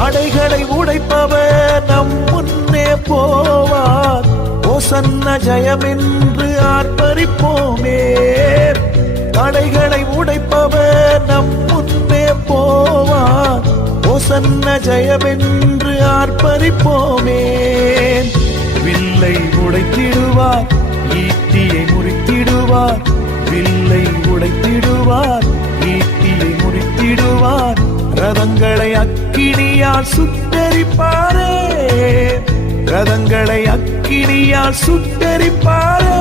தடைகளை உடைப்பவர் நம் முன்னே போவார். ஓசன்ன ஜெயம் என்று ஆர்ப்பரிப்போமே. தடைகளை உடைப்பவர் நம் முன்னே போவார். ஓசன்ன ஜெயம் என்று ஆர்ப்பரிப்போமே. வில்லை உடைத்திடுவார், ஈட்டியை முறித்திடுவார். வில்லை உடைத்திடுவார், ஈட்டியை முறித்திடுவார். ரதங்களை அக்கினியால் சுட்டெரிப்பாரே. ரதங்களை அக்கினியால் சுட்டெரிப்பாரே.